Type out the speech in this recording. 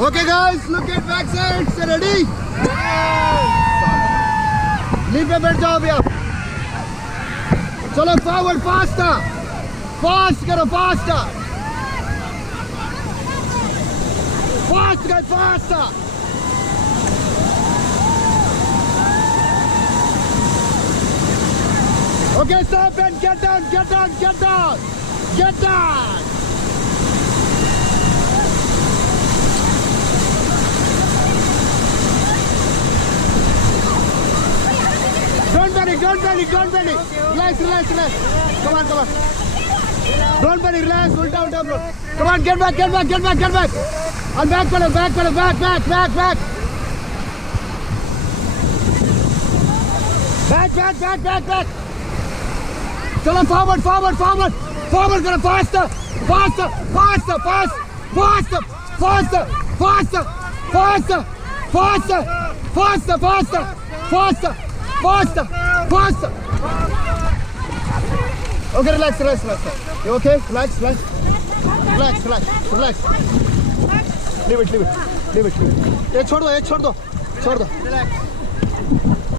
Okay guys, look at back side. So ready? Knee पे बैठ जाओ अभी आप. चलो forward faster. Fast करो faster. Fast guys, faster. Okay, stop and get down, get down, get down. Get down. Don't panic, don't panic, don't panic. Relax, relax, relax. Come on, come on. Don't panic, relax. Ulta, ulta, bro. Come on, get back, get back, get back, get back. And back, pedal, back, pedal, back, back, back, back. Back, back, back, back, back. Chalo, forward, forward, forward. Forward, karo, faster, faster, faster, fast, faster, faster, faster, faster, faster, faster, faster, faster. Faster! Faster! Okay, relax, relax, relax. You okay? Relax, relax. Relax, relax, relax. Leave it, leave it. Leave it, leave it. ये छोड़ दो, ये छोड़ दो. छोड़ दो. Relax.